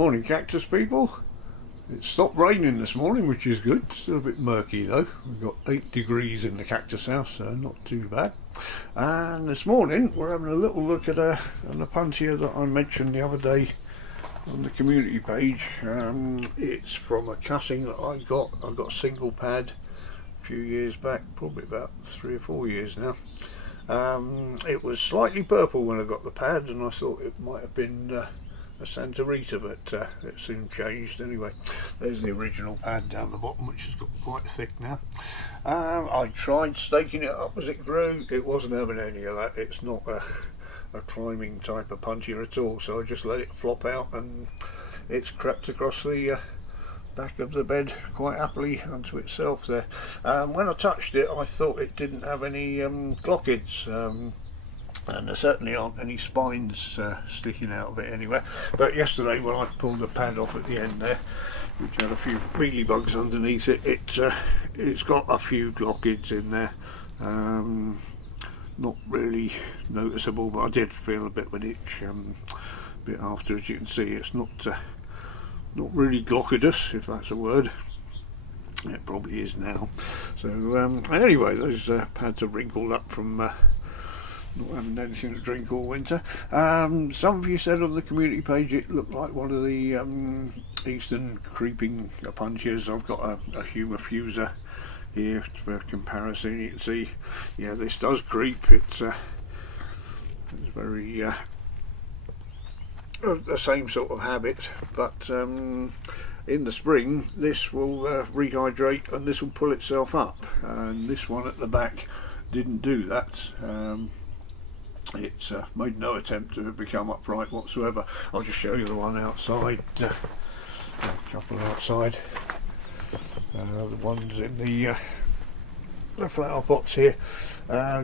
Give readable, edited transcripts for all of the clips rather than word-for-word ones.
Morning, Cactus people. It stopped raining this morning, which is good. Still a bit murky though. We've got 8 degrees in the Cactus house, so not too bad. And this morning we're having a little look at an Opuntia that I mentioned the other day on the community page. It's from a cutting that I got a single pad a few years back, probably about 3 or 4 years now. It was slightly purple when I got the pad, and I thought it might have been a Santa Rita, but it soon changed anyway. There's the original pad down the bottom, which has got quite thick now. I tried staking it up as it grew. It wasn't having any of that. It's not a climbing type of Opuntia at all, so I just let it flop out, and it's crept across the back of the bed quite happily unto itself there. When I touched it, I thought it didn't have any glockids, and there certainly aren't any spines sticking out of it anywhere. But yesterday when I pulled the pad off at the end there, which had a few mealybugs underneath it, it's got a few glockids in there. Not really noticeable, but I did feel a bit of an itch a bit after. As you can see, it's not really glockedous, if that's a word. It probably is now. So anyway, those pads are wrinkled up from not having anything to drink all winter. Some of you said on the community page it looked like one of the eastern creeping Opuntias. I've got a humifuser here for comparison. You can see, yeah, this does creep. It's very the same sort of habit, but in the spring this will rehydrate and this will pull itself up, and this one at the back didn't do that. It's made no attempt to become upright whatsoever. I'll just show you the one outside, a couple outside, the ones in the flower pots here,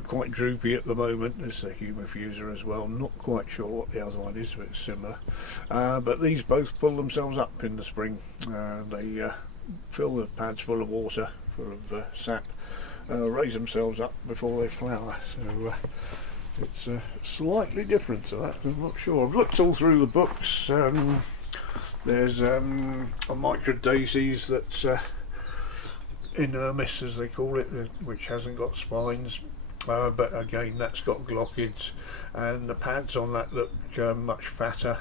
quite droopy at the moment. There's a humifuser as well, not quite sure what the other one is, but it's similar. But these both pull themselves up in the spring. They fill the pads full of water, full of sap, raise themselves up before they flower. So it's slightly different to that. I'm not sure. I've looked all through the books. There's a micro daisies that's inermis, as they call it, which hasn't got spines, but again that's got glockids, and the pads on that look much fatter.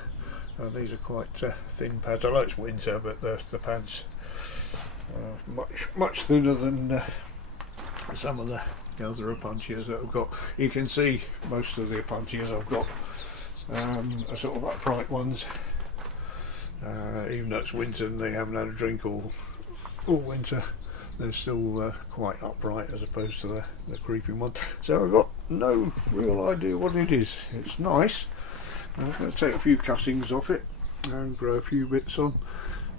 These are quite thin pads. I know it's winter, but the pads are much thinner than some of the other Opuntias that I've got. You can see most of the Opuntias I've got are sort of upright ones, even though it's winter and they haven't had a drink all winter. They're still quite upright as opposed to the creeping one. So I've got no real idea what it is. It's nice. I'm going to take a few cuttings off it and grow a few bits on,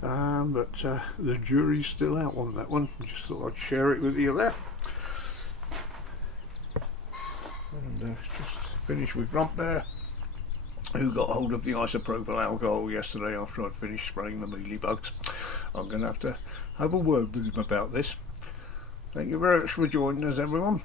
but the jury's still out on that one. Just thought I'd share it with you there. And just finished with Grump there, who got hold of the isopropyl alcohol yesterday after I'd finished spraying the mealybugs. I'm going to have a word with him about this. Thank you very much for joining us, everyone.